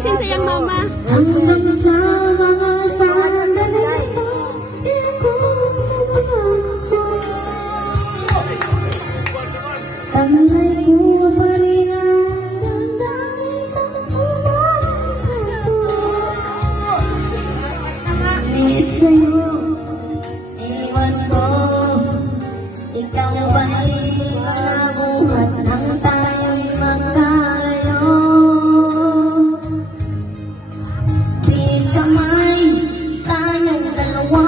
Alisin sa iyang mama. Ang nagsama nga sa ganito, tamlay ko pa rin ang damdamin sa pumapato. Ngunit sa'yo, iwan ko, ikaw ba'y manabuhat nang tayo'y magkalayo? Di kamay tayong dalawa,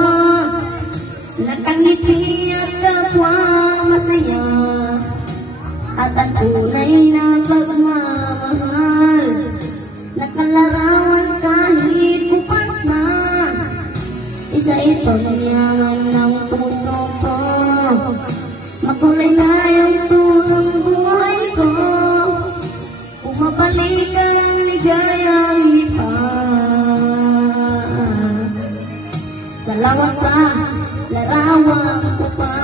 nakangiti at kapwa masaya, at ang tunay na pagmamahal, nakalarawan kahit bukas na. Isa itong yaman ng puso ko, makulay na yung tulong buhay ko. Umabalik ang ligayang lipas. Salamat sa larawang kupas.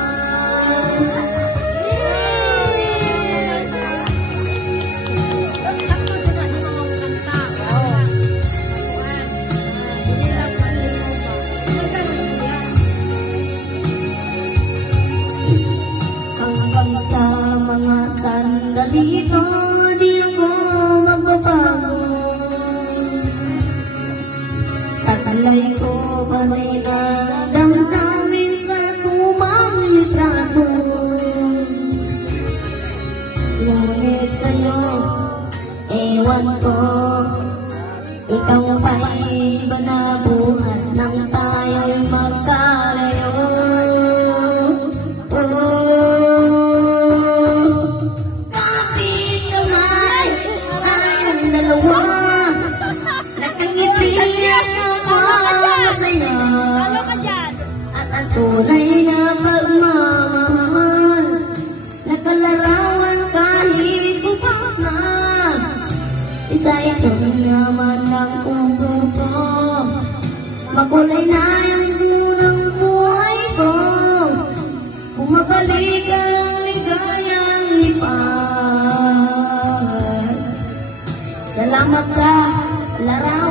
Hanggang sa mga sandali ito, di ako magbabago. Tatalay ko pa rin ang damdamin sa tumang litrato. Ngunit sa'yo, ewan ko, ikaw ba'y manabuhat nang tayo'y magkalayo? Kapit kamay tayong dalawa, nakangiti ako masaya, at ang tunay na pagmamahal, nakalarawan kahit bukas na. Isa itong yaman ng puso ko, makulay na yung unang buhay ko. Bumabalik ang ligayang lipas. Salamat sa larawan.